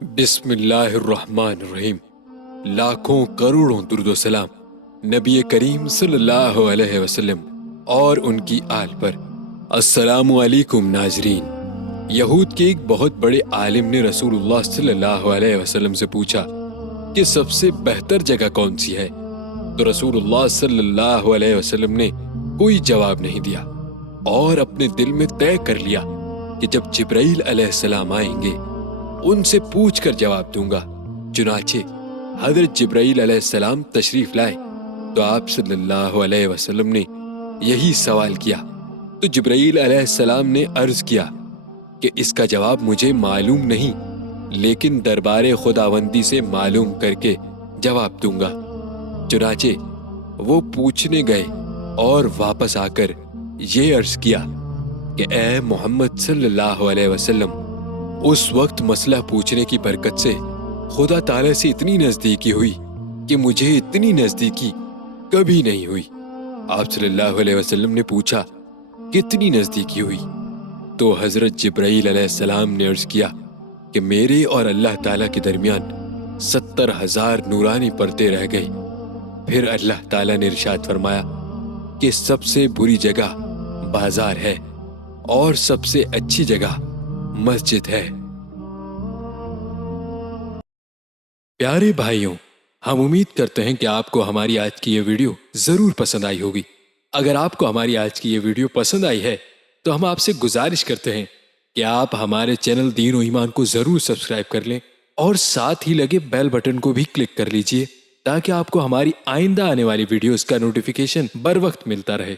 بسم اللہ الرحمن الرحیم۔ لاکھوں کروڑوں درود و سلام نبی کریم صلی اللہ علیہ وسلم اور ان کی آل پر۔ السلام علیکم ناظرین۔ یہود کے ایک بہت بڑے عالم نے رسول اللہ صلی اللہ علیہ وسلم سے پوچھا کہ سب سے بہتر جگہ کون سی ہے، تو رسول اللہ صلی اللہ علیہ وسلم نے کوئی جواب نہیں دیا اور اپنے دل میں طے کر لیا کہ جب جبرائیل علیہ السلام آئیں گے ان سے پوچھ کر جواب دوں گا۔ چنانچہ حضرت جبرائیل علیہ السلام تشریف لائے تو آپ صلی اللہ علیہ وسلم نے یہی سوال کیا، تو جبرائیل علیہ السلام نے عرض کیا کہ اس کا جواب مجھے معلوم نہیں، لیکن دربار خداوندی سے معلوم کر کے جواب دوں گا۔ چنانچہ وہ پوچھنے گئے اور واپس آ کر یہ عرض کیا کہ اے محمد صلی اللہ علیہ وسلم، اس وقت مسئلہ پوچھنے کی برکت سے خدا تعالیٰ سے اتنی نزدیکی ہوئی کہ مجھے اتنی نزدیکی کبھی نہیں ہوئی۔ آپ صلی اللہ علیہ وسلم نے پوچھا کتنی نزدیکی ہوئی، تو حضرت جبرائیل علیہ السلام نے عرض کیا کہ میرے اور اللہ تعالیٰ کے درمیان 70,000 نورانی پردے رہ گئے۔ پھر اللہ تعالیٰ نے ارشاد فرمایا کہ سب سے بری جگہ بازار ہے اور سب سے اچھی جگہ مسجد ہے۔ پیارے بھائیوں، ہم امید کرتے ہیں کہ آپ کو ہماری آج کی یہ ویڈیو ضرور پسند آئی ہوگی۔ اگر آپ کو ہماری آج کی یہ ویڈیو پسند آئی ہے تو ہم آپ سے گزارش کرتے ہیں کہ آپ ہمارے چینل دین و ایمان کو ضرور سبسکرائب کر لیں اور ساتھ ہی لگے بیل بٹن کو بھی کلک کر لیجئے تاکہ آپ کو ہماری آئندہ آنے والی ویڈیوز کا نوٹیفیکیشن بر وقت ملتا رہے۔